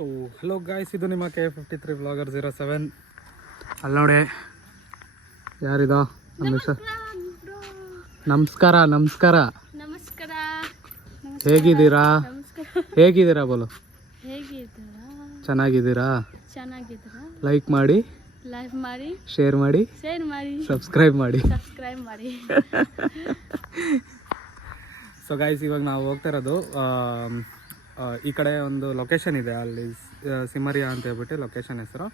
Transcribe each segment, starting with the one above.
So hello guys, ಇದು ನಿಮ್ಮ K53 vlogger 07. ಅಲ್ಲಿ ನೋಡಿ ಯಾರಿದ ನಮ್ಮ ಹೆಸರು. ನಮಸ್ಕಾರ ನಮಸ್ಕಾರ ನಮಸ್ಕಾರ. ಹೇಗಿದ್ದೀರಾ? ಹೇಗಿದ್ದೀರಾ ಬೋಲು? ಚೆನ್ನಾಗಿದ್ದೀರಾ? ಲೈಕ್ ಮಾಡಿ, ಶೇರ್ ಮಾಡಿ, ಸಬ್ಸ್ಕ್ರೈಬ್ ಮಾಡಿ. ಸೊ ಗಾಯ್ಸ್, ಇವಾಗ ನಾವು ಹೋಗ್ತಾ ಇರೋದು ಈ ಕಡೆ ಒಂದು ಲೊಕೇಶನ್ ಇದೆ, ಅಲ್ಲಿ ಸಿಮರಿಯಾ ಅಂತ ಹೇಳ್ಬಿಟ್ಟು ಲೊಕೇಶನ್ ಹೆಸರು.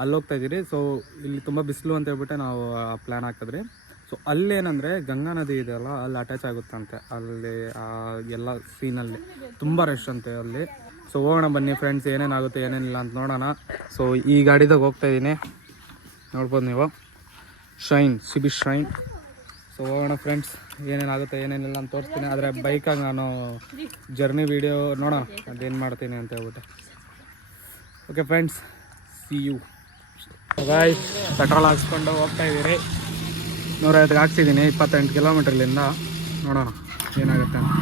ಅಲ್ಲಿ ಹೋಗ್ತಾ ಇದ್ದೀರಿ. ಸೊ ಇಲ್ಲಿ ತುಂಬ ಬಿಸಿಲು ಅಂತ ಹೇಳ್ಬಿಟ್ಟು ನಾವು ಪ್ಲ್ಯಾನ್ ಹಾಕಿದ್ರಿ. ಸೊ ಅಲ್ಲೇನಂದರೆ ಗಂಗಾ ನದಿ ಇದೆಯಲ್ಲ, ಅಲ್ಲಿ ಅಟ್ಯಾಚ್ ಆಗುತ್ತಂತೆ. ಅಲ್ಲಿ ಎಲ್ಲ ಸೀನಲ್ಲಿ ತುಂಬ ರಶ್ ಅಂತೆ ಅಲ್ಲಿ. ಸೊ ಹೋಗೋಣ ಬನ್ನಿ ಫ್ರೆಂಡ್ಸ್, ಏನೇನಾಗುತ್ತೆ ಏನೇನಿಲ್ಲ ಅಂತ ನೋಡೋಣ. ಸೊ ಈ ಗಾಡಿದಾಗ ಹೋಗ್ತಾ ಇದ್ದೀನಿ, ನೋಡ್ಬೋದು ನೀವು, ಶೈನ್ ಸಿಬಿ ಶೈನ್. ಸೊ ಹೋಗೋಣ ಫ್ರೆಂಡ್ಸ್, ಏನೇನಾಗುತ್ತೆ ಏನೇನಿಲ್ಲ ಅಂತ ತೋರಿಸ್ತೀನಿ. ಆದರೆ ಬೈಕಾಗಿ ನಾನು ಜರ್ನಿ ವೀಡಿಯೋ ನೋಡೋಣ ಅದೇನು ಮಾಡ್ತೀನಿ ಅಂತ ಹೇಳ್ಬಿಟ್ಟು. Okay friends, see you. Guys, petrol ಹಾಕ್ಸ್ಕೊಂಡು ಹೋಗ್ತಾ ಇದ್ದೀರಿ. 150ಗೆ ಹಾಕ್ಸಿದ್ದೀನಿ, 28 ಕಿಲೋಮೀಟ್ರ್ಲಿಂದ. ನೋಡೋಣ ಏನಾಗುತ್ತೆ ಅಂತ.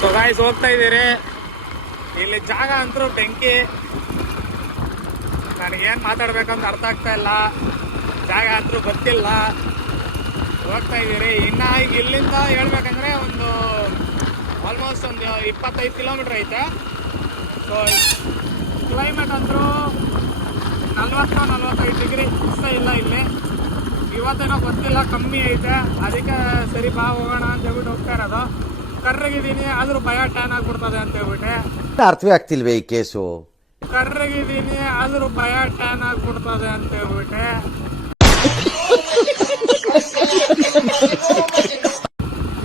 ಸೊ ಗಾಯ್ಸ್, ಹೋಗ್ತಾ ಇದ್ದೀರಿ. ಇಲ್ಲಿ ಜಾಗ ಅಂತೂ ಬೆಂಕಿ, ನನಗೇನು ಮಾತಾಡ್ಬೇಕಂತ ಅರ್ಥ ಆಗ್ತಾ ಇಲ್ಲ. ಜಾಗ ಅಂತೂ ಗೊತ್ತಿಲ್ಲ. ಹೋಗ್ತಾ ಇದ್ದೀರಿ. ಇನ್ನು ಈಗ ಇಲ್ಲಿಂದ ಹೇಳ್ಬೇಕಂದ್ರೆ ಒಂದು ಆಲ್ಮೋಸ್ಟ್ ಒಂದು 25 ಕಿಲೋಮೀಟ್ರ್ ಐತೆ. ಸೊ ಕ್ಲೈಮೇಟ್ ಅಂದರೂ 40-45 ಡಿಗ್ರಿ ಇಷ್ಟ ಇಲ್ಲ ಇಲ್ಲಿ. ಇವತ್ತೇನೋ ಗೊತ್ತಿಲ್ಲ, ಕಮ್ಮಿ ಐತೆ. ಅದಕ್ಕೆ ಸರಿ ಬಾ ಹೋಗೋಣ ಅಂತ ಹೇಳ್ಬಿಟ್ಟು ಹೋಗ್ತಾ ಇರೋದು. ಕರ್ರಗಿದ್ದೀನಿ, ಆದರೂ ಭಯ ಟ್ಯಾನ್ ಆಗಿಬಿಡ್ತದೆ ಅಂತ ಹೇಳ್ಬಿಟ್ಟೆ. ಅರ್ಥವೇ ಆಗ್ತಿಲ್ವೇ ಈ ಕೇಸು? ಕರ್ರಗಿದ್ದೀನಿ, ಆದರೂ ಭಯ ಟ್ಯಾನ್ ಆಗಿಬಿಡ್ತದೆ ಅಂತ ಹೇಳ್ಬಿಟ್ಟೆ.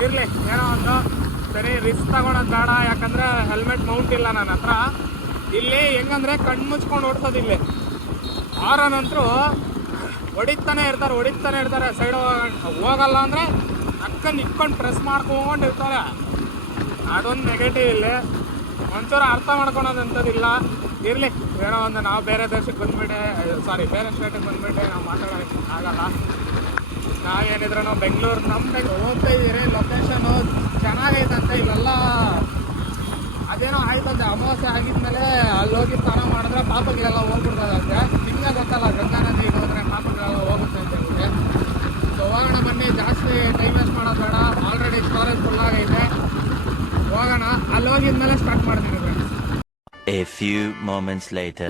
ಇರ್ಲಿ, ಏನೋ ಒಂದು ಸರಿ ರಿಸ್ಕ್ ತಗೊಳೋದು ಬೇಡ. ಯಾಕಂದ್ರೆ ಹೆಲ್ಮೆಟ್ ಮೌಂಟ್ ಇಲ್ಲ ನನ್ನ ಹತ್ರ. ಇಲ್ಲಿ ಹೆಂಗಂದ್ರೆ ಕಣ್ಣು ಮುಚ್ಕೊಂಡು ಓಡಿಸೋದು. ಇಲ್ಲಿ ಆರನಂತರೂ ಹೊಡಿತಾನೆ ಇರ್ತಾರೆ. ಸೈಡ್ ಹೋಗಲ್ಲ ಅಂದರೆ ಅಕ್ಕಂದು ಇಟ್ಕೊಂಡು ಪ್ರೆಸ್ ಮಾಡ್ಕೊಂಡಿರ್ತಾರೆ. ಅದೊಂದು ನೆಗೆಟಿವ್ ಇಲ್ಲಿ. ಒಂಚೂರು ಅರ್ಥ ಮಾಡ್ಕೊಳೋದಂಥದ್ದಿಲ್ಲ. ಇರಲಿ, ಏನೋ ಒಂದು ನಾವು ಬೇರೆ ದೇಶಕ್ಕೆ ಬಂದುಬಿಟ್ಟೆ, ಬೇರೆ ಸ್ಟೇಟಿಗೆ ಬಂದುಬಿಟ್ಟೆ ನಾವು ಮಾತಾಡೋಕ್ಕೆ ಆಗಲ್ಲ. ನಾವೇನಿದ್ರು ನಾವು ಬೆಂಗಳೂರು, ಹೋಗ್ತಾ ಇದ್ದೀರಿ. ಲೊಕೇಶನು ಚೆನ್ನಾಗೈತಂತೆ. ಇಲ್ಲೆಲ್ಲ ಅದೇನೋ ಆಯ್ತಂತೆ, ಅಮಾವಾಸ್ಯೆ ಆಗಿದ್ಮೇಲೆ ಅಲ್ಲಿ ಹೋಗಿ ಸ್ನಾನ ಮಾಡಿದ್ರೆ ಪಾಪಗಳೆಲ್ಲ ಹೋಗ್ಬಿಡ್ತದಂತೆ. ನಿಮಗೆ ಗೊತ್ತಲ್ಲ, ಗಂಗಾ ನದಿಗೆ ಹೋದರೆ ಪಾಪಗಳೆಲ್ಲ ಹೋಗುತ್ತೆ ಅಂತ ಹೇಳ್ಬಿಟ್ಟು. ಸೊ ಹೋಗೋಣ ಬನ್ನಿ, ಜಾಸ್ತಿ ಟೈಮ್ ವೇಸ್ಟ್ ಮಾಡೋದು ಬೇಡ. ಆಲ್ರೆಡಿ ಸ್ಟೋರೇಜ್ ಫುಲ್ ಆಗೈತೆ. ಹೋಗೋಣ, ಅಲ್ಲಿ ಹೋಗಿದ್ಮೇಲೆ ಸ್ಟಾರ್ಟ್ ಮಾಡ್ತೀನಿ friends. A few moments later.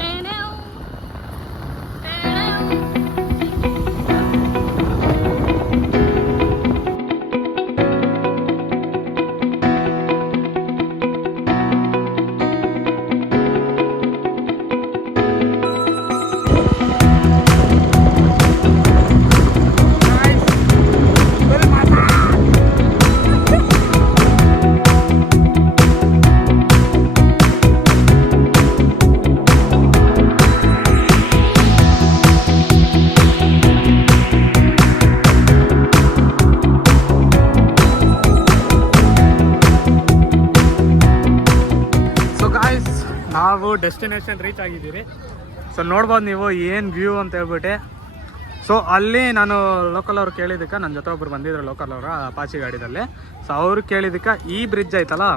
ನಾವು ಡೆಸ್ಟಿನೇಷನ್ ರೀಚ್ ಆಗಿದ್ದೀರಿ. ಸೊ ನೋಡ್ಬೋದು ನೀವು ಏನು ವ್ಯೂ ಅಂತ ಹೇಳ್ಬಿಟ್ಟು. ಸೊ ಅಲ್ಲಿ ನಾನು ಲೋಕಲ್ ಅವ್ರು ಕೇಳಿದ್ದಕ್ಕೆ, ನನ್ನ ಜೊತೆ ಒಬ್ರು ಬಂದಿದ್ರು ಲೋಕಲ್ ಅವರು ಅಪಾಚಿ ಗಾಡಿದಲ್ಲಿ. ಸೊ ಅವ್ರು ಕೇಳಿದ್ದಕ್ಕೆ ಈ ಬ್ರಿಡ್ಜ್ ಐತಲ್ಲ,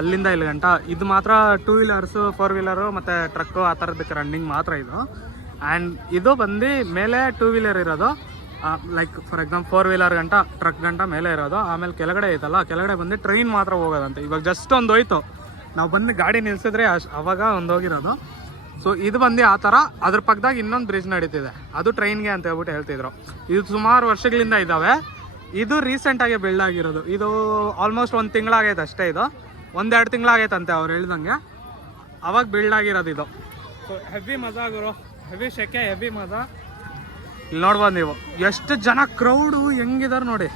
ಅಲ್ಲಿಂದ ಇಲ್ಲಿ ಗಂಟ ಇದು ಮಾತ್ರ 2 ವೀಲರ್ಸು 4 ವೀಲರು ಮತ್ತು ಟ್ರಕ್ಕು ಆ ಥರದಕ್ಕೆ ರನ್ನಿಂಗ್ ಮಾತ್ರ ಇದು. ಆ್ಯಂಡ್ ಇದು ಬಂದು ಮೇಲೆ 2 ವೀಲರ್ ಇರೋದು, ಲೈಕ್ ಫಾರ್ ಎಕ್ಸಾಂಪಲ್ 4 ವೀಲರ್ ಗಂಟ ಟ್ರಕ್ ಗಂಟ ಮೇಲೆ ಇರೋದು. ಆಮೇಲೆ ಕೆಳಗಡೆ ಐತಲ್ಲ, ಕೆಳಗಡೆ ಬಂದು ಟ್ರೈನ್ ಮಾತ್ರ ಹೋಗೋದಂತೆ. ಇವಾಗ ಜಸ್ಟ್ ಒಂದು ಹೋಯ್ತು, ನಾವು ಬಂದು ಗಾಡಿ ನಿಲ್ಸಿದ್ರೆ ಅವಾಗ ಒಂದು ಹೋಗಿರೋದು. ಸೊ ಇದು ಬಂದು ಆ ಥರ. ಅದ್ರ ಪಕ್ಕದಾಗ ಇನ್ನೊಂದು ಬ್ರಿಡ್ಜ್ ನಡೀತಿದೆ, ಅದು ಟ್ರೈನ್ಗೆ ಅಂತ ಹೇಳ್ಬಿಟ್ಟು ಹೇಳ್ತಿದ್ರು. ಇದು ಸುಮಾರು ವರ್ಷಗಳಿಂದ ಇದ್ದಾವೆ. ಇದು ರೀಸೆಂಟಾಗಿ ಬಿಲ್ಡ್ ಆಗಿರೋದು. ಇದು ಆಲ್ಮೋಸ್ಟ್ 1 ತಿಂಗಳಾಗೈತೆ ಅಷ್ಟೇ. ಇದು 1-2 ತಿಂಗಳಾಗೈತಂತೆ ಅವ್ರು ಹೇಳ್ದಂಗೆ. ಅವಾಗ ಬಿಲ್ಡ್ ಆಗಿರೋದು ಇದು. ಸೊ ಹೆವಿ ಮಜಾ ಗುರು, ಹೆವಿ ಶೆಕೆ, ಹೆವಿ ಮಜಾ. ಇಲ್ಲಿ ನೋಡ್ಬೋದು ನೀವು ಎಷ್ಟು ಜನ, ಕ್ರೌಡು ಹೆಂಗಿದ್ದಾರೆ ನೋಡಿ.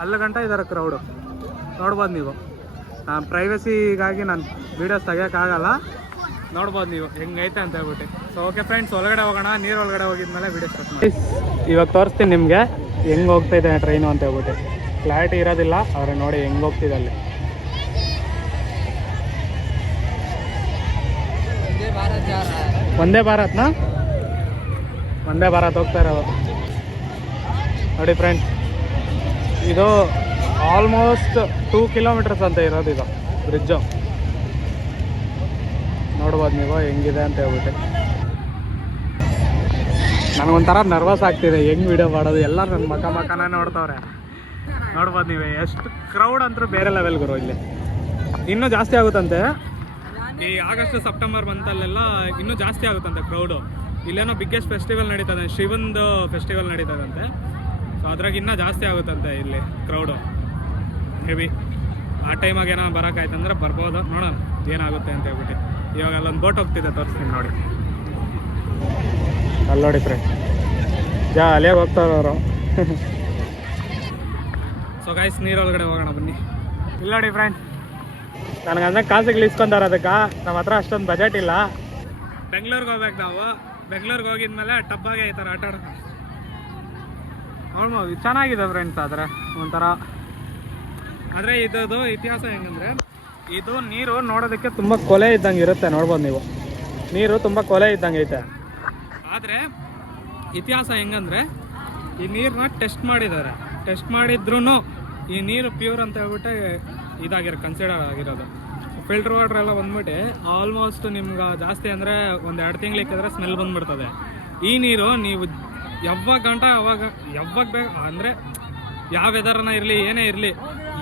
ಅಲ್ಲಿ ಗಂಟ ಇದ್ದಾರೆ ಕ್ರೌಡು, ನೋಡ್ಬೋದು ನೀವು. ಪ್ರೈವಸಿಗಾಗಿ ನಾನು ವೀಡಿಯೋಸ್ ತೆಗಿಯೋಕ್ಕಾಗಲ್ಲ. ನೋಡ್ಬೋದು ನೀವು ಹೆಂಗೈತೆ ಅಂತ ಹೇಳ್ಬಿಟ್ಟು. ಸೊ ಓಕೆ ಫ್ರೆಂಡ್ಸ್, ಒಳಗಡೆ ಹೋಗೋಣ. ನೀರು ಒಳಗಡೆ ಹೋಗಿದ್ಮೇಲೆ ವೀಡಿಯೋ ಸ್ಟಾರ್ಟ್ ಮಾಡಿ. ಇವಾಗ ತೋರಿಸ್ತೀನಿ ನಿಮಗೆ ಹೆಂಗೆ ಹೋಗ್ತಾ ಇದೆ ಟ್ರೈನು ಅಂತ ಹೇಳ್ಬಿಟ್ಟು. ಕ್ಲಾರಿಟಿ ಇರೋದಿಲ್ಲ, ಆದರೆ ನೋಡಿ ಹೆಂಗೆ ಹೋಗ್ತಿದೆ ಅಲ್ಲಿ. ವಂದೇ ಭಾರತ್ನಾ? ವಂದೇ ಭಾರತ್ ಹೋಗ್ತಾ ಇರೋದು ನೋಡಿ ಫ್ರೆಂಡ್ಸ್. ಇದು ಆಲ್ಮೋಸ್ಟ್ 2 ಕಿಲೋಮೀಟರ್ಸ್ ಅಂತ ಇರೋದು ಇದು ಬ್ರಿಡ್ಜು. ನೋಡ್ಬೋದು ನೀವು ಹೆಂಗಿದೆ ಅಂತ ಹೇಳ್ಬಿಟ್ಟು. ನನಗೊಂಥರ ನರ್ವಸ್ ಆಗ್ತಿದೆ ಹೆಂಗೆ ವಿಡಿಯೋ ಮಾಡೋದು. ಎಲ್ಲರೂ ನನ್ನ ಮಕನೇ ನೋಡ್ತಾವ್ರೆ. ನೋಡ್ಬೋದು ನೀವು ಎಷ್ಟು ಕ್ರೌಡ್ ಅಂತೂ ಬೇರೆ ಲೆವೆಲ್ ಗುರು. ಇಲ್ಲಿ ಇನ್ನೂ ಜಾಸ್ತಿ ಆಗುತ್ತಂತೆ. ಈ ಆಗಸ್ಟ್ ಸೆಪ್ಟೆಂಬರ್ ಮಂತಲ್ಲೆಲ್ಲ ಇನ್ನೂ ಜಾಸ್ತಿ ಆಗುತ್ತಂತೆ ಕ್ರೌಡು. ಇಲ್ಲೇನೋ ಬಿಗ್ಗೆಸ್ಟ್ ಫೆಸ್ಟಿವಲ್ ನಡೀತದೆ, ಶಿವಂದು ಫೆಸ್ಟಿವಲ್ ನಡೀತದಂತೆ. ಸೊ ಅದ್ರಾಗ ಇನ್ನೂ ಜಾಸ್ತಿ ಆಗುತ್ತಂತೆ ಇಲ್ಲಿ ಕ್ರೌಡು ಹೆವಿ. ಆ ಟೈಮಾಗ ಏನೋ ಬರೋಕ್ಕಾಯ್ತಂದ್ರೆ ಬರ್ಬೋದು, ನೋಡೋಣ ಏನಾಗುತ್ತೆ ಅಂತ ಹೇಳ್ಬಿಟ್ಟು. ಇವಾಗ ಅಲ್ಲೊಂದು ಬೋಟ್ ಹೋಗ್ತಿದೆ, ತೋರಿಸ್ತೀನಿ ನೋಡಿ. ಅಲ್ಲಿ ನೋಡಿ ಫ್ರೆಂಡ್, ಅಲ್ಲಿಯಾಗ ಹೋಗ್ತಾರೆ ಅವರು. ಸೊ ಗೈಸ್, ನೀರೊಳಗಡೆ ಹೋಗೋಣ ಬನ್ನಿ. ಇಲ್ಲ ನೋಡಿ ಫ್ರೆಂಡ್, ನನಗಂದ್ರೆ ಕಾಸಿಗೆ ಇಸ್ಕೊಂತಾರೆ. ಅದಕ್ಕೆ ನಮ್ಮ ಹತ್ರ ಅಷ್ಟೊಂದು ಬಜೆಟ್ ಇಲ್ಲ. ಬೆಂಗ್ಳೂರಿಗೆ ಹೋಗ್ಬೇಕು ನಾವು. ಬೆಂಗ್ಳೂರಿಗೆ ಹೋಗಿದ್ಮೇಲೆ ಟಬ್ಬಾಗೆ ಈ ಥರ ಆಟ ಆಡೋದು. ಆಲ್ಮೋಸ್ಟ್ ಚೆನ್ನಾಗಿದೆ ಫ್ರೆಂಡ್ಸ್. ಆದರೆ ಒಂಥರ ಆದರೆ ಇದದು ಇತಿಹಾಸ ಹೆಂಗಂದರೆ, ಇದು ನೀರು ನೋಡೋದಕ್ಕೆ ತುಂಬ ಕೊಲೆ ಇದ್ದಂಗೆ ಇರುತ್ತೆ. ನೋಡ್ಬೋದು ನೀವು, ನೀರು ತುಂಬ ಕೊಲೆ ಇದ್ದಂಗೆ ಐತೆ. ಆದರೆ ಇತಿಹಾಸ ಹೆಂಗಂದರೆ, ಈ ನೀರನ್ನ ಟೆಸ್ಟ್ ಮಾಡಿದ್ದಾರೆ. ಟೆಸ್ಟ್ ಮಾಡಿದ್ರೂ ಈ ನೀರು ಪ್ಯೂರ್ ಅಂತ ಹೇಳ್ಬಿಟ್ಟು ಕನ್ಸಿಡರ್ ಆಗಿರೋದು. ಫಿಲ್ಟರ್ ವಾಟರ್ ಎಲ್ಲ ಬಂದ್ಬಿಟ್ಟು ಆಲ್ಮೋಸ್ಟ್ ನಿಮ್ಗೆ ಜಾಸ್ತಿ ಅಂದರೆ ಒಂದು 2 ತಿಂಗಳಿಕ್ಕಿದ್ರೆ ಸ್ಮೆಲ್ ಬಂದ್ಬಿಡ್ತದೆ. ಈ ನೀರು ನೀವು ಯಾವಾಗ ಬೇಕು ಅಂದರೆ, ಯಾವ ವೆದರ್ನ ಇರಲಿ ಏನೇ ಇರಲಿ,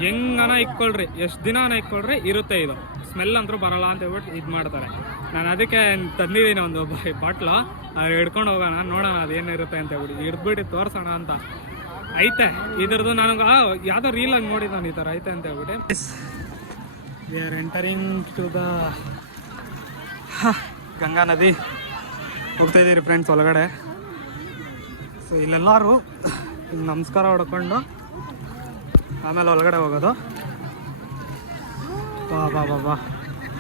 ಹೆಂಗನ ಇಕ್ಕೊಳ್ರಿ, ಎಷ್ಟು ದಿನನ ಇಕ್ಕೊಳ್ರಿ, ಇರುತ್ತೆ. ಇದು ಸ್ಮೆಲ್ ಅಂತೂ ಬರಲ್ಲ ಅಂತ ಹೇಳ್ಬಿಟ್ಟು ಇದು ಮಾಡ್ತಾರೆ. ನಾನು ಅದಕ್ಕೆ ತಂದಿದ್ದೀನಿ ಒಂದು ಬಾಟ್ಲು. ಅದು ಹಿಡ್ಕೊಂಡು ಹೋಗೋಣ, ನೋಡೋಣ ಅದೇನಿರುತ್ತೆ ಅಂತ ಹೇಳ್ಬಿಟ್ಟು. ಹಿಡ್ಬಿಟ್ಟು ತೋರಿಸೋಣ ಅಂತ ಐತೆ. ಇದ್ರದ್ದು ನನಗೆ ಯಾವುದೋ ರೀಲಾಗಿ ನೋಡಿದ್ದು ನಾನು, ಈ ಥರ ಐತೆ ಅಂತ ಹೇಳ್ಬಿಟ್ಟು. We are entering to the Ganga nadi. ಹೋಗ್ತಾಯಿದ್ದೀರಿ ಫ್ರೆಂಡ್ಸ್ ಒಳಗಡೆ. ಸೊ ಇಲ್ಲೆಲ್ಲರೂ ನಮಸ್ಕಾರ ಹೊಡ್ಕೊಂಡು ಆಮೇಲೆ ಒಳಗಡೆ ಹೋಗೋದು. ಬಾ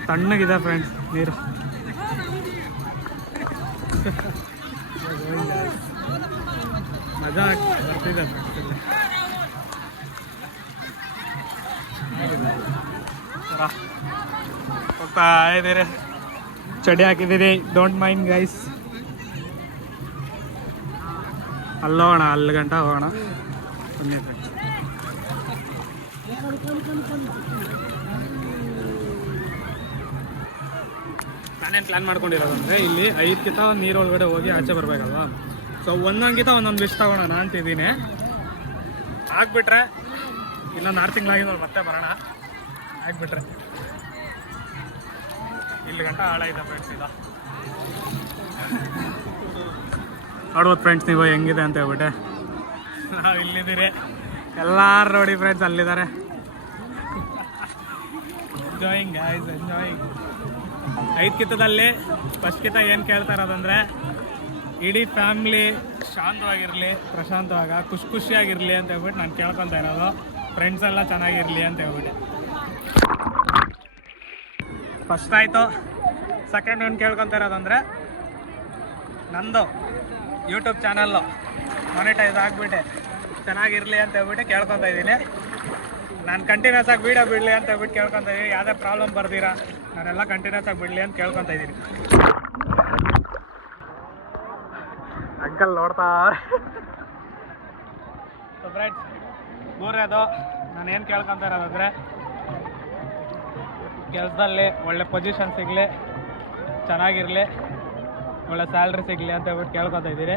ತಣ್ಣಗಿದೆ ಫ್ರೆಂಡ್ಸ್ ನೀರು. ಮಜಾ ಬರ್ತಿದೆ ಫ್ರೆಂಡ್ಸ್. ಹೋಗ್ತಾ ಇದ್ದೀರಿ, ಚಡಿ ಹಾಕಿದ್ದೀರಿ, ಡೋಂಟ್ ಮೈಂಡ್ ಗೈಸ್. ಅಲ್ಲೋಗೋಣ, ಅಲ್ಲಿ ಗಂಟ ಹೋಗೋಣ ಬನ್ನಿ ಫ್ರೆಂಡ್ಸ್. ನಾನೇನು ಪ್ಲ್ಯಾನ್ ಮಾಡ್ಕೊಂಡಿರೋದಂದರೆ, ಇಲ್ಲಿ 5 ಕಿತ ನೀರೊಳಗಡೆ ಹೋಗಿ ಆಚೆ ಬರಬೇಕಲ್ವಾ. ಸೊ ಒಂದೊಂದ್ಕಿತ ಒಂದೊಂದು ಲಿಸ್ಟ್ ತಗೋಣ ಅಂತಿದ್ದೀನಿ. ಆಗ್ಬಿಟ್ರೆ ಇನ್ನೊಂದು 6 ತಿಂಗಳಾಗಿದ್ದು ಮತ್ತೆ ಬರೋಣ. ಆಗ್ಬಿಟ್ರೆ ಇಲ್ಲಿ ಗಂಟ ಹಾಳಾಗಿದೆ ಫ್ರೆಂಡ್ಸ್. ಇದು ನೋಡ್ಬೋದು ಫ್ರೆಂಡ್ಸ್ ನೀವು ಹೆಂಗಿದೆ ಅಂತ ಹೇಳ್ಬಿಟ್ಟೆ. ನಾವು ಇಲ್ಲಿದ್ದೀರಿ, ಎಲ್ಲರೂ ನೋಡಿ ಫ್ರೆಂಡ್ಸ್ ಅಲ್ಲಿದ್ದಾರೆ. Enjoying guys, enjoying. 5 ಕಿತ್ತದಲ್ಲಿ ಫಸ್ಟ್ ಕಿತ್ತ ಏನು ಕೇಳ್ತಾ ಇರೋದಂದರೆ, ಇಡೀ ಫ್ಯಾಮ್ಲಿ ಶಾಂತವಾಗಿರಲಿ, ಪ್ರಶಾಂತವಾಗ ಖುಷಿಯಾಗಿರಲಿ ಅಂತ ಹೇಳ್ಬಿಟ್ಟು ನಾನು ಕೇಳ್ಕೊತಾ ಇರೋದು. ಫ್ರೆಂಡ್ಸ್ ಎಲ್ಲ ಚೆನ್ನಾಗಿರಲಿ ಅಂತ ಹೇಳ್ಬಿಟ್ಟು. ಫಸ್ಟ್ ಆಯಿತು. ಸೆಕೆಂಡ್ ಏನು ಕೇಳ್ಕೊತಾ ಇರೋದಂದರೆ, ನಂದು ಯೂಟ್ಯೂಬ್ ಚಾನಲ್ಲು ಮಾನಿಟೈಸ್ ಆಗಿಬಿಟ್ಟೆ ಚೆನ್ನಾಗಿರಲಿ ಅಂತ ಹೇಳ್ಬಿಟ್ಟು ಕೇಳ್ಕೊತಾ ಇದ್ದೀನಿ. ನಾನು ಕಂಟಿನ್ಯೂಸ್ ಆಗಿ ವೀಡಿಯೋ ಬಿಡಲಿ ಅಂತ ಹೇಳ್ಬಿಟ್ಟು ಕೇಳ್ಕೊತಾ ಇದ್ದೀನಿ. ಯಾವುದೇ ಪ್ರಾಬ್ಲಮ್ ಬರ್ದಿರಾ ನಾನೆಲ್ಲ ಕಂಟಿನ್ಯೂಸ್ ಆಗಿ ಬಿಡಲಿ ಅಂತ ಕೇಳ್ಕೊತಾ ಇದ್ದೀನಿ. ಅಂಕಲ್ ನೋಡ್ತಾ ಫ್ರೆಂಡ್ಸ್. ಮೂರನೇದು ನಾನೇನು ಕೇಳ್ಕೊತಾ ಇರೋದಂದರೆ, ಕೆಲಸದಲ್ಲಿ ಒಳ್ಳೆ ಪೊಸಿಷನ್ ಸಿಗಲಿ, ಚೆನ್ನಾಗಿರಲಿ, ಒಳ್ಳೆ ಸ್ಯಾಲ್ರಿ ಸಿಗಲಿ ಅಂತ ಹೇಳ್ಬಿಟ್ಟು ಕೇಳ್ಕೊತಾ ಇದ್ದೀರಿ.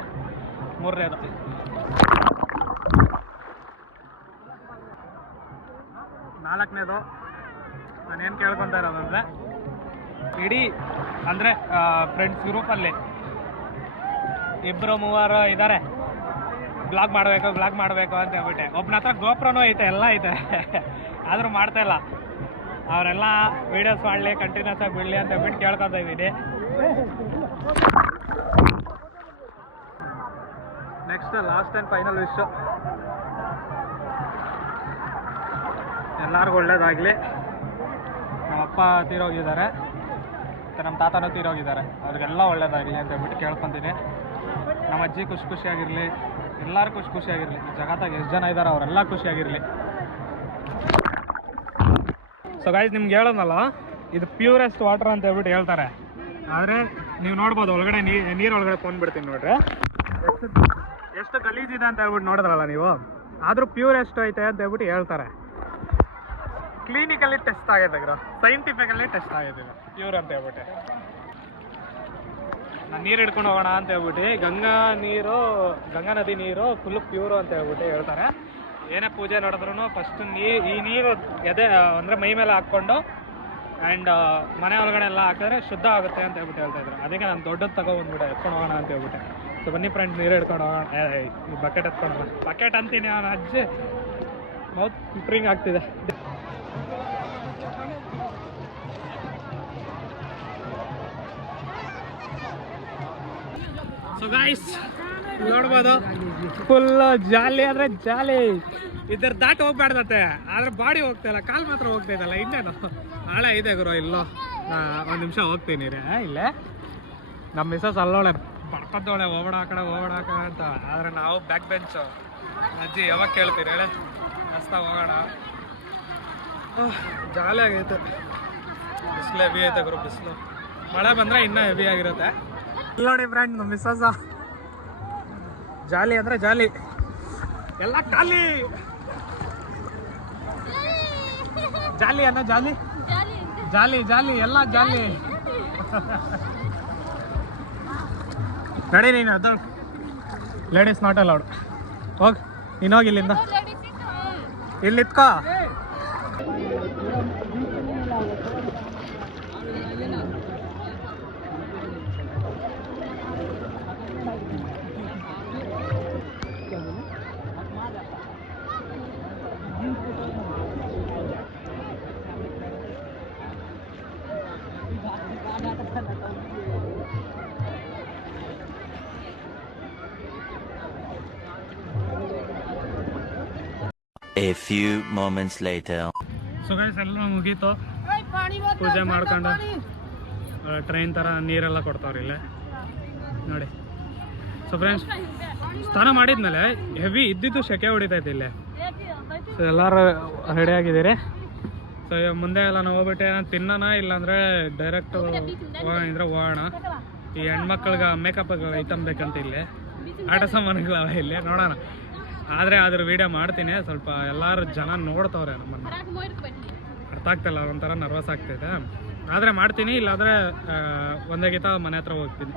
ಮೂರನೇದು. ನಾಲ್ಕನೇದು ನಾನೇನು ಕೇಳ್ಕೊತಾ ಇರೋದಂದರೆ, ಇಡೀ ಅಂದರೆ ಫ್ರೆಂಡ್ಸ್ ಗ್ರೂಪಲ್ಲಿ 2-3 ಇದ್ದಾರೆ, ಬ್ಲಾಗ್ ಮಾಡಬೇಕು ಅಂತ ಹೇಳ್ಬಿಟ್ಟೆ. ಒಬ್ಬನ ಹತ್ರ ಗೋಪ್ರನೂ ಐತೆ, ಎಲ್ಲ ಐತೆ, ಆದರೂ ಮಾಡ್ತಾಯಿಲ್ಲ. ಅವರೆಲ್ಲ ವೀಡಿಯೋಸ್ ಮಾಡಲಿ, ಕಂಟಿನ್ಯೂಸ್ ಆಗಿ ಬಿಡಲಿ ಅಂತ ಹೇಳ್ಬಿಟ್ಟು ಕೇಳ್ಕೊತಾ ಇದ್ದೀನಿ. Next last and final wish, ಎಲ್ಲರಿಗೂ ಒಳ್ಳೇದಾಗಲಿ. ನಮ್ಮಪ್ಪ ತೀರೋಗಿದ್ದಾರೆ, ಮತ್ತು ನಮ್ಮ ತಾತನೂ ತೀರೋಗಿದ್ದಾರೆ, ಅವ್ರಿಗೆಲ್ಲ ಒಳ್ಳೇದಾಗಲಿ ಅಂತ ಹೇಳ್ಬಿಟ್ಟು ಕೇಳ್ಕೊತೀನಿ. ನಮ್ಮ ಅಜ್ಜಿ ಖುಷಿಯಾಗಿರಲಿ, ಎಲ್ಲರೂ ಖುಷಿಯಾಗಿರಲಿ. ಜಗತ್ತಾಗ ಎಷ್ಟು ಜನ ಇದ್ದಾರೆ ಅವರೆಲ್ಲ ಖುಷಿಯಾಗಿರಲಿ. ಸೊ ಗೈಸ್, ನಿಮ್ಗೆ ಹೇಳೋದಲ್ಲ, ಇದು ಪ್ಯೂರೆಸ್ಟ್ ವಾಟರ್ ಅಂತ ಹೇಳ್ಬಿಟ್ಟು ಹೇಳ್ತಾರೆ. ಆದರೆ ನೀವು ನೋಡ್ಬೋದು ಒಳಗಡೆ ನೀರೊಳಗಡೆ ಫೋನ್ ಬಿಡ್ತೀನಿ ನೋಡ್ರಿ, ಎಷ್ಟು ಗಲೀಜಿದೆ ಅಂತ ಹೇಳ್ಬಿಟ್ಟು ನೋಡಿದ್ರಲ್ಲ ನೀವು. ಆದರೂ ಪ್ಯೂರೆಸ್ಟ್ ಐತೆ ಅಂತ ಹೇಳ್ಬಿಟ್ಟು ಹೇಳ್ತಾರೆ. ಕ್ಲಿನಿಕಲ್ಲಿ ಟೆಸ್ಟ್ ಆಗಿದೆ ಗುರು, ಸೈಂಟಿಫಿಕಲ್ಲಿ ಟೆಸ್ಟ್ ಆಗಿದೆ ಪ್ಯೂರ್ ಅಂತ ಹೇಳ್ಬಿಟ್ಟೆ. ನಾನು ನೀರು ಹಿಡ್ಕೊಂಡು ಹೋಗೋಣ ಅಂತ ಹೇಳ್ಬಿಟ್ಟು, ಗಂಗಾ ನದಿ ನೀರು ಫುಲ್ಲು ಪ್ಯೂರು ಅಂತ ಹೇಳ್ಬಿಟ್ಟು ಹೇಳ್ತಾರೆ. ಏನೇ ಪೂಜೆ ನಡೆದ್ರೂ ಫಸ್ಟ್ ಈ ನೀರು ಅಂದರೆ ಮೈ ಮೇಲೆ ಹಾಕ್ಕೊಂಡು ಆ್ಯಂಡ್ ಮನೆ ಒಳಗಡೆ ಎಲ್ಲ ಹಾಕಿದ್ರೆ ಶುದ್ಧ ಆಗುತ್ತೆ ಅಂತ ಹೇಳ್ಬಿಟ್ಟು ಹೇಳ್ತಾಯಿದ್ರು. ಅದಕ್ಕೆ ನಾನು ದೊಡ್ಡದು ತಗೊಬಂದ್ಬಿಟ್ಟೆ ಎತ್ಕೊಂಡು ಹೋಗೋಣ ಅಂತ ಹೇಳ್ಬಿಟ್ಟೆ. ಸೊ ಬನ್ನಿ ಫ್ರೆಂಡ್, ನೀರು ಹಿಡ್ಕೊಂಡು ಹೋಗೋಣ. ಈ ಬಕೆಟ್ ಎತ್ಕೊಂಡು ಬಕೆಟ್ ಅಂತೀನಿ ಅವನ ಅಜ್ಜಿ, ಮೌತ್ ಪಿಪ್ರಿಂಗ್ ಆಗ್ತಿದೆ. ಸೊ ಗಾಯ್ಸ್ ನೋಡ್ಬೋದು, ಫುಲ್ ಜಾಲಿ ಅಂದರೆ ಜಾಲಿ. ಇದ್ರ ದಾಟಿ ಹೋಗ್ಬಾರ್ದತ್ತೆ, ಆದರೆ ಬಾಡಿ ಹೋಗ್ತಾ ಇಲ್ಲ, ಕಾಲು ಮಾತ್ರ ಹೋಗ್ತಾ ಇದ್ದಲ್ಲ. ಇನ್ನೇನು ನಾಳೆ ಇದೆ ಗುರು, ಇಲ್ಲೋ ಒಂದು ನಿಮಿಷ ಹೋಗ್ತೀನಿ ರೀ. ಇಲ್ಲೇ ನಮ್ಮ ಮಿಸಸ್ ಅಲ್ಲೋಳೆ ಬಡ್ಕದ್ದೋಳೆ, ಹೋಗೋಣ ಆ ಕಡೆ ಅಂತ. ಆದರೆ ನಾವು ಬ್ಯಾಕ್ ಬೆಂಚು ಅಜ್ಜಿ, ಯಾವಾಗ ಕೇಳ್ತೀರಿ ಹೇಳಿ, ಮಸ್ತಾಗ ಹೋಗೋಣ. ಜಾಲಿ ಆಗೈತೆ. ಬಿಸಿಲು ಹೆವಿ ಐತೆ ಗುರು, ಬಿಸಿಲು. ಮಳೆ ಬಂದರೆ ಇನ್ನೂ ಹೆವಿ ಆಗಿರುತ್ತೆ. ನೋಡಿ ಫ್ರೆಂಡ್, ನಮ್ಮ ಮಿಸ್ಸಸ್ ಜಾಲಿ ಅಂದರೆ ಜಾಲಿ, ಎಲ್ಲ ಖಾಲಿ. ಜಾಲಿ ಅನ್ನೋ ಜಾಲಿ, ಜಾಲಿ ಎಲ್ಲ ಜಾಲಿ. ನಡಿ ನೀನು, ಅದು ಲೇಡೀಸ್ ನಾಟ್ ಅಲೌಡ್. ಹೋಗಿ ನೀನು, ಹೋಗಿ ಇಲ್ಲಿಂದ, ಇಲ್ಲಿ ಇತ್ಕೋ. A few moments later. So guys ಎಲ್ಲ ಮುಗೀತು, ಪೂಜೆ ಮಾಡ್ಕೊಂಡು ಟ್ರೈನ್ ಥರ ನೀರೆಲ್ಲ ಕೊಡ್ತಾವ್ರಿ ಇಲ್ಲೇ ನೋಡಿ. ಸೊ ಫ್ರೆಂಡ್ಸ್, ಸ್ನಾನ ಮಾಡಿದ್ಮೇಲೆ ಹೆವಿ ಇದ್ದಿದ್ದು ಸೆಕೆ ಹೊಡಿತೈತೆ ಇಲ್ಲೇ. ಸೊ ಎಲ್ಲರೂ ರೆಡಿ ಆಗಿದ್ದೀರಿ. ಸೊ ಮುಂದೆ ಎಲ್ಲ ನಾವು ಹೋಗ್ಬಿಟ್ಟೆ ತಿನ್ನೋಣ, ಇಲ್ಲಾಂದರೆ ಡೈರೆಕ್ಟ್ ಹೋಗೋಣ ಹೋಗೋಣ. ಈ ಹೆಣ್ಮಕ್ಳಿಗೆ ಮೇಕಪ್ ಐಟಮ್ ಬೇಕಂತ ಇಲ್ಲಿ, ಆಟ ಸಾಮಾನುಗಳವ ಇಲ್ಲಿ ನೋಡೋಣ. ಆದರೆ ಅದ್ರ ವೀಡಿಯೋ ಮಾಡ್ತೀನಿ. ಸ್ವಲ್ಪ ಎಲ್ಲರೂ ಜನ ನೋಡ್ತವ್ರೆ ನಮ್ಮನ್ನು, ಅರ್ಥ ಆಗ್ತಾಯಿಲ್ಲ, ಒಂಥರ ನರ್ವಸ್ ಆಗ್ತೈತೆ. ಆದರೆ ಮಾಡ್ತೀನಿ, ಇಲ್ಲಾಂದರೆ ಒಂದೇ ಗೀತ ಮನೆ ಹತ್ರ ಹೋಗ್ತೀನಿ,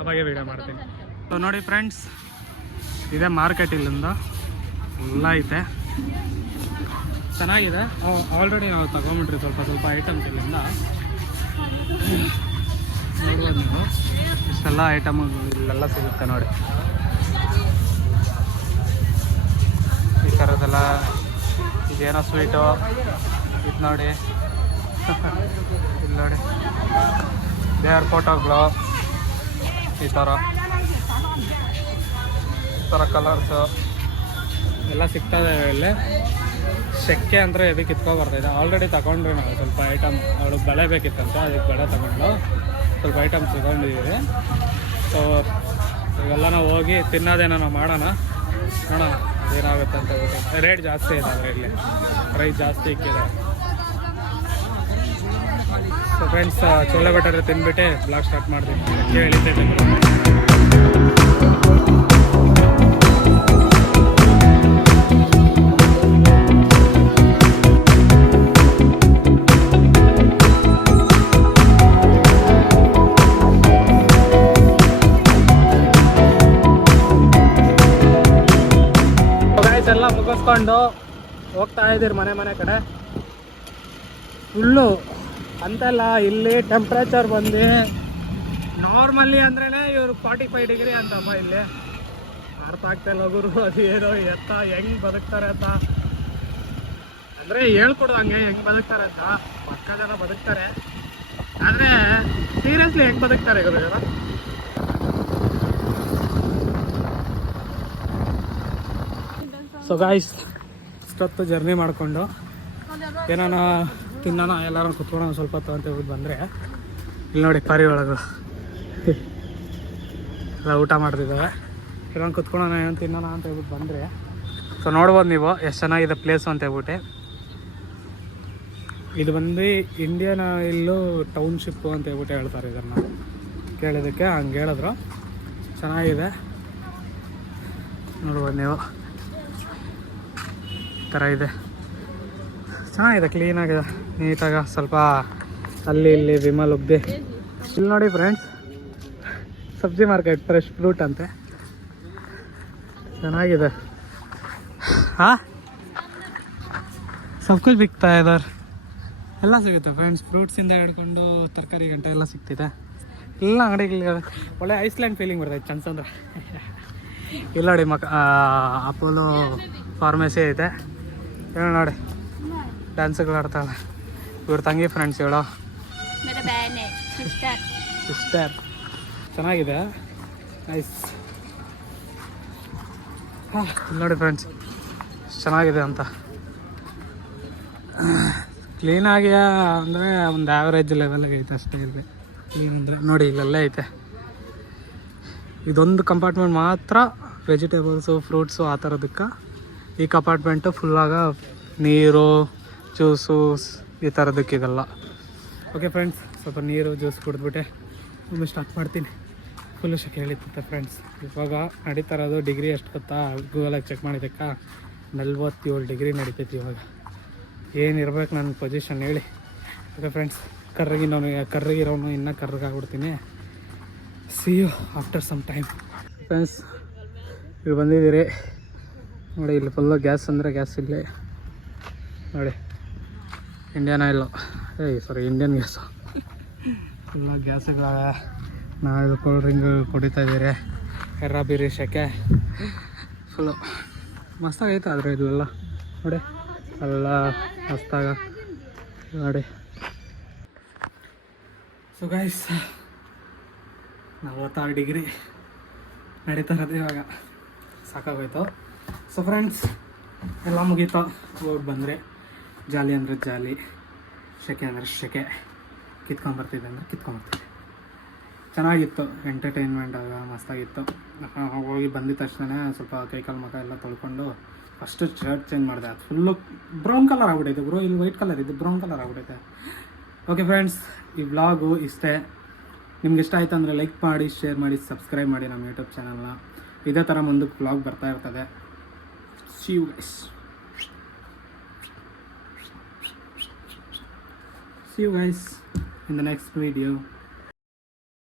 ಅವಾಗೆ ವೀಡಿಯೋ ಮಾಡ್ತೀನಿ. ಸೊ ನೋಡಿ ಫ್ರೆಂಡ್ಸ್, ಇದೇ ಮಾರ್ಕೆಟ್, ಇಲ್ಲಿಂದ ಎಲ್ಲ ಐತೆ, ಚೆನ್ನಾಗಿದೆ. ಆಲ್ರೆಡಿ ನಾವು ತಗೊಂಬಿಟ್ರಿ ಸ್ವಲ್ಪ ಐಟಮ್ಸ್ ಇಲ್ಲಿಂದ. ನೋಡ್ಬೋದು ನೀವು, ಇಷ್ಟೆಲ್ಲ ಐಟಮ್ ಇಲ್ಲೆಲ್ಲ ಸಿಗುತ್ತೆ ನೋಡಿ. ಈ ಥರದ್ದೆಲ್ಲ ಇದೇನೋ ಸ್ವೀಟು ಇದು ನೋಡಿ, ಇಲ್ಲಿ ನೋಡಿ ದೇವ್ರ ಫೋಟೋಗಳು, ಈ ಥರ ಕಲರ್ಸು ಎಲ್ಲ ಸಿಗ್ತದೆ ಇಲ್ಲಿ. ಸೆಕ್ಕೆ ಅಂದರೆ ಎದೆ ಕಿತ್ಕೊಬರ್ತೈತೆ. ಆಲ್ರೆಡಿ ತಗೊಂಡ್ರಿ ನಾವು ಸ್ವಲ್ಪ ಐಟಮ್, ಅವಳಿಗೆ ಬೆಳೆ ಬೇಕಿತ್ತಂತ, ಅದಕ್ಕೆ ಬೆಳೆ ತಗೊಂಡು ಸ್ವಲ್ಪ ಐಟಮ್ಸ್ ತಗೊಂಡಿದ್ದೀವಿ. ಸೊ ಇವೆಲ್ಲ ನಾವು ಹೋಗಿ ತಿನ್ನೋದೇನೋ ನಾವು ಮಾಡೋಣ, ನೋಡೋಣ ಏನಾಗುತ್ತೆ ಅಂತ ಹೇಳ್ಬಿಟ್ಟು. ರೇಟ್ ಜಾಸ್ತಿ ಇದೆ ಆದರೆ ಇಲ್ಲಿ, ಪ್ರೈಸ್ ಜಾಸ್ತಿ ಇಕ್ಕಿದೆ. ಸೊ ಫ್ರೆಂಡ್ಸ್, ಚೋಲೆ ಬಟಾರೆ ತಿಂದ್ಬಿಟ್ಟು ಬ್ಲಾಗ್ ಸ್ಟಾರ್ಟ್ ಮಾಡ್ತೀನಿ. ಎಳಿತೈತೆ ಎಲ್ಲ ಮುಗಿಸ್ಕೊಂಡು ಹೋಗ್ತಾ ಇದ್ದೀರಿ ಮನೆ ಕಡೆ. ಫುಲ್ಲು ಅಂತಲ್ಲ, ಇಲ್ಲಿ ಟೆಂಪ್ರೇಚರ್ ಬಂದು ನಾರ್ಮಲಿ ಅಂದ್ರೇ ಇವರು 45 ಡಿಗ್ರಿ ಅಂತಮ್ಮ. ಇಲ್ಲಿ ಅರ್ಥ ಆಗ್ತಾಯಿಲ್ಲ ಗುರು, ಅದು ಏನೋ ಎತ್ತ ಹೆಂಗೆ ಬದುಕ್ತಾರೆ ಅಂತ. ಅಂದರೆ ಹೇಳ್ಕೊಡ್ದಂಗೆ ಹೆಂಗೆ ಬದುಕ್ತಾರೆ ಅಂತ. ಪಕ್ಕ ಜನ ಬದುಕ್ತಾರೆ, ಆದರೆ ಸೀರಿಯಸ್ಲಿ ಹೆಂಗೆ ಬದುಕ್ತಾರೆ ಗುರು ಜನ. ಸೊ ಗಾಯ್ಸ್, ಇಷ್ಟೊತ್ತು ಜರ್ನಿ ಮಾಡಿಕೊಂಡು ಏನಾನ ತಿನ್ನೋಣ, ಎಲ್ಲರೂ ಕುತ್ಕೊಳ್ಳೋಣ ಸ್ವಲ್ಪ ಹೊತ್ತು ಅಂತ ಹೇಳ್ಬಿಟ್ಟು ಬಂದರೆ, ಇಲ್ಲಿ ನೋಡಿ ಪಾರಿ ಒಳಗೆ ಎಲ್ಲ ಊಟ ಮಾಡ್ತಿದ್ದಾವೆ. ಎಲ್ಲ ಕುತ್ಕೊಳ್ಳೋಣ, ಏನು ತಿನ್ನೋಣ ಅಂತ ಹೇಳ್ಬಿಟ್ಟು ಬಂದರೆ. ಸೊ ನೋಡ್ಬೋದು ನೀವು ಎಷ್ಟು ಚೆನ್ನಾಗಿದೆ ಪ್ಲೇಸು ಅಂತ ಹೇಳ್ಬಿಟ್ಟು. ಇದು ಬಂದು ಇಂಡಿಯನ್ ಆಯಿಲ್ಲು ಟೌನ್ಶಿಪ್ಪು ಅಂತ ಹೇಳ್ಬಿಟ್ಟು ಹೇಳ್ತಾರೆ ಇದನ್ನು. ಕೇಳಿದ್ದಕ್ಕೆ ಹಂಗೆ ಹೇಳಿದ್ರು, ಚೆನ್ನಾಗಿದೆ ನೋಡ್ಬೋದು ನೀವು. ಈ ಥರ ಇದೆ, ಚೆನ್ನಾಗಿದೆ, ಕ್ಲೀನಾಗಿದೆ, ನೀಟಾಗ ಸ್ವಲ್ಪ ಅಲ್ಲಿ ಇಲ್ಲಿ ವಿಮಲ್ ಉಬ್ಬಿ. ಇಲ್ಲಿ ನೋಡಿ ಫ್ರೆಂಡ್ಸ್, ಸಬ್ಜಿ ಮಾರ್ಕೆಟ್, ಫ್ರೆಶ್ ಫ್ರೂಟ್ ಅಂತೆ, ಚೆನ್ನಾಗಿದೆ. ಹಾಂ, ಸಬ್ ಕುछ ಬಿಕ್ತಾ ಇದ್ದಾರೆ, ಎಲ್ಲ ಸಿಗುತ್ತೆ ಫ್ರೆಂಡ್ಸ್. ಫ್ರೂಟ್ಸಿಂದ ಹಿಡ್ಕೊಂಡು ತರಕಾರಿ ಗಂಟೆ ಎಲ್ಲ ಸಿಗ್ತಿದೆ. ಎಲ್ಲ ಅಂಗಡಿಗಳು ಒಳ್ಳೆ ಐಸ್ಲ್ಯಾಂಡ್ ಫೀಲಿಂಗ್ ಬರ್ತೈತೆ ಚಂದ್ಸಂದ್ರೆ. ಇಲ್ಲ ನೋಡಿ ಅಪೋಲೋ ಫಾರ್ಮಸಿ ಐತೆ. ಹೇಳಿ ನೋಡಿ, ಡ್ಯಾನ್ಸ್ಗಳು ಆಡ್ತಾಳೆ ಇವ್ರ ತಂಗಿ ಫ್ರೆಂಡ್ಸ್. ಹೇಳೋ ಸಿಸ್ಟರ್, ಚೆನ್ನಾಗಿದೆ, ನೈಸ್. ಹಾಂ, ನೋಡಿ ಫ್ರೆಂಡ್ಸ್, ಚೆನ್ನಾಗಿದೆ ಅಂತ. ಕ್ಲೀನಾಗಿ ಅಂದರೆ ಒಂದು ಆ್ಯಾವ್ರೇಜ್ ಲೆವೆಲ್ಗೆ ಐತೆ ಅಷ್ಟೇ. ಇದೆ ಕ್ಲೀನ್ ಅಂದರೆ ನೋಡಿ, ಇಲ್ಲೆಲ್ಲ ಐತೆ. ಇದೊಂದು ಕಂಪಾರ್ಟ್ಮೆಂಟ್ ಮಾತ್ರ ವೆಜಿಟೇಬಲ್ಸು, ಫ್ರೂಟ್ಸು ಆ ಥರದಕ್ಕೆ. ಈ ಕಂಪಾರ್ಟ್ಮೆಂಟು ಫುಲ್ಲಾಗ ನೀರು, ಜ್ಯೂಸು, ಈ ಥರದಕ್ಕೆ ಇದೆಲ್ಲ. ಓಕೆ ಫ್ರೆಂಡ್ಸ್, ಸ್ವಲ್ಪ ನೀರು ಜ್ಯೂಸ್ ಕುಡಿದ್ಬಿಟ್ಟೆ ಒಮ್ಮೆ ಸ್ಟಾರ್ಟ್ ಮಾಡ್ತೀನಿ. ಫುಲ್ಲು ಶೆಕೆ ಹೇಳಿತ್ತು ಫ್ರೆಂಡ್ಸ್. ಇವಾಗ ನಡೀತಾ ಇರೋದು ಡಿಗ್ರಿ ಎಷ್ಟು ಗೊತ್ತಾ, ಗೂಗಲಾಗಿ ಚೆಕ್ ಮಾಡಿದ್ದಕ್ಕೆ 47 ಡಿಗ್ರಿ ನಡೀತೈತಿ ಇವಾಗ. ಏನಿರ್ಬೇಕು ನನ್ನ ಪೊಸಿಷನ್ ಹೇಳಿ. ಓಕೆ ಫ್ರೆಂಡ್ಸ್, ಕರ್ರಗಿರೋನು ಇನ್ನೂ ಕರ್ರಗಾಗ್ಬಿಡ್ತೀನಿ. See you after some time. Friends, ಇಲ್ಲಿ ಬಂದಿದ್ದೀರಿ ನೋಡಿ. ಇಲ್ಲಿ ಫುಲ್ಲು ಗ್ಯಾಸ್ ಅಂದರೆ ಗ್ಯಾಸ್ ಇಲ್ಲಿ ನೋಡಿ. Indian oil, Indian gas. Full ಗ್ಯಾಸ್ಗಳ ನಾವು ಕೂಲ್ ಡ್ರಿಂಕ್ ಕುಡಿತಾ ಇದ್ದೀರಿ. ಎರ್ರ ಬೀರಿ ಶೆಕೆ ಫುಲ್ಲು ಮಸ್ತಾಗೈತೆ. ಆದರೆ ಇಲ್ಲೆಲ್ಲ ನೋಡಿ, ಎಲ್ಲ ಮಸ್ತಾಗ ನೋಡಿ. ಸೊ ಗೈಸ್, 46 ಡಿಗ್ರಿ ನಡೀತಾ ಇರೋದು ಇವಾಗ. ಸಾಕಾಗೋಯ್ತು. ಸೊ ಫ್ರೆಂಡ್ಸ್, ಎಲ್ಲ ಮುಗೀತು. ಹೋಗಿ ಬಂದರೆ ಜಾಲಿ ಅಂದರೆ ಜಾಲಿ, ಶೆಕೆ ಅಂದರೆ ಶೆಕೆ. ಕಿತ್ಕೊಂಬರ್ತಿದ್ದೆ ಅಂದರೆ ಕಿತ್ಕೊಂಬರ್ತಿದ್ದೆ. ಚೆನ್ನಾಗಿತ್ತು, ಎಂಟರ್ಟೈನ್ಮೆಂಟ್ ಆಗ ಮಸ್ತಾಗಿತ್ತು. ಹೋಗಿ ಬಂದಿದ ತಕ್ಷಣ ಸ್ವಲ್ಪ ಕೈಕಾಲು ಮುಖ ಎಲ್ಲ ತೊಳ್ಕೊಂಡು ಫಸ್ಟು ಶರ್ಟ್ ಚೇಂಜ್ ಮಾಡಿದೆ. ಅದು ಫುಲ್ಲು ಬ್ರೌನ್ ಕಲರ್ ಆಗ್ಬಿಟ್ಟೈತೆ ಬ್ರೋ. ಇಲ್ಲಿ ವೈಟ್ ಕಲರ್ ಇದೆ, ಬ್ರೌನ್ ಕಲರ್ ಆಗ್ಬಿಟ್ಟೈತೆ. ಓಕೆ ಫ್ರೆಂಡ್ಸ್, ಈ ವ್ಲಾಗು ಇಷ್ಟೇ. ನಿಮ್ಗೆ ಇಷ್ಟ ಆಯಿತು ಅಂದರೆ ಲೈಕ್ ಮಾಡಿ, ಶೇರ್ ಮಾಡಿ, ಸಬ್ಸ್ಕ್ರೈಬ್ ಮಾಡಿ ನಮ್ಮ ಯೂಟ್ಯೂಬ್ ಚಾನಲ್ನ. ಇದೇ ಥರ ಮುಂದಕ್ಕೆ ವ್ಲಾಗ್ ಬರ್ತಾ ಇರ್ತದೆ. See you guys. See you guys in the next video.